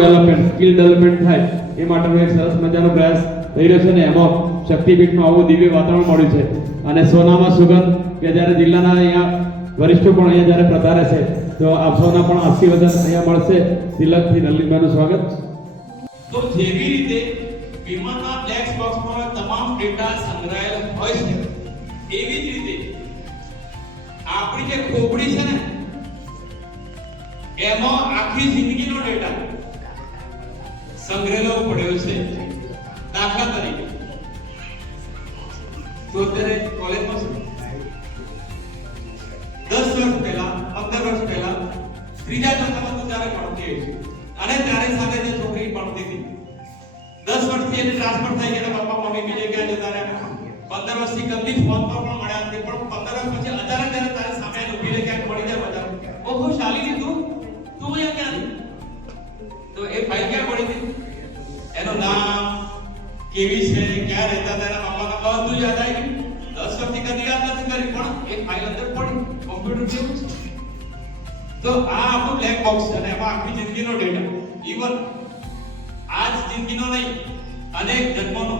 Development, skill development થાય એ માટેનો એક સરસ મજાનો પ્રયાસ થઈ રહ્યો છે ને એમાં શક્તિપીઠનું આવું દિવ્ય વાતાવરણ મળ્યું છે. અને સોનામાં સુગંધ કે જ્યારે જિલ્લાના અહીંયા વરિષ્ઠો પણ અહીંયા જ્યારે પધારે છે તો આપ સૌના પણ આશીર્વાદ અહીંયા મળશે. તિલકથી નલિનભાઈનું સ્વાગત. તો જેવી રીતે વિમાનના બ્લેક બોક્સમાં તમામ ડેટા સંગ્રહાયેલ હોય છે એવી જ રીતે આપણી જે ખોપડી છે ને એમાં આખી જિંદગીનો ડેટા સંગ્રહેલો પડ્યો છે. દાખલા તરીકે તો અત્યારે કોલેજમાં 10 વર્ષ પહેલા 15 વર્ષ પહેલા ત્રીજા ધોરણમાં તું જ્યારે ભણતી હતી અને તારી સાથે જે છોકરી ભણતી હતી 10 વર્ષથી એને ટ્રાન્સફર થઈ ગયા, પપ્પા મમ્મી બીજે ક્યાં જતા રહ્યા, 15 વર્ષથી કદી ફોન પર પણ મળ્યા નથી, પણ 15 વર્ષ પછી અચાનક જ્યારે તારી સામે ઊભી રહી ક્યાંક મળી જાય બજાર, ઓહો શાલિની તું અહીંયા ક્યાં હતી? તો એ ફાઇલ ક્યાં પડી હતી? એનું નામ કેવી છે, ક્યાં રહેતા હતા, એના પપ્પાના બધું યાદ આવી ગયું. 10 વર્ષથી કદી યાદ નથી કરી પણ એ ફાઇલ અંદર પડી. કોમ્પ્યુટર જેવું છે. તો આ આપણું બ્લેક બોક્સ છે અને એમાં આખી જિંદગીનો ડેટા, ઈવન આજ જિંદગીનો નહીં અનેક જન્મોનો,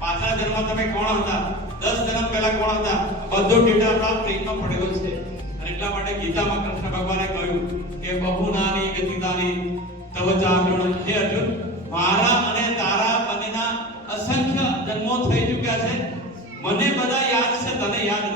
પાછલા જન્મમાં તમે કોણ હતા, 10 જન્મ પહેલા કોણ હતા, બધો ડેટા આપણા બ્રેઇનમાં પડેલો છે. અને એટલા માટે ગીતામાં કૃષ્ણ ભગવાને કહ્યું કે બહુનાની વ્યતીતાની તવ ચારણ, હે અર્જુન મારા અને તારા બંનેના અસંખ્ય જન્મો થઈ ચૂક્યા છે, મને બધા યાદ છે, તને યાદ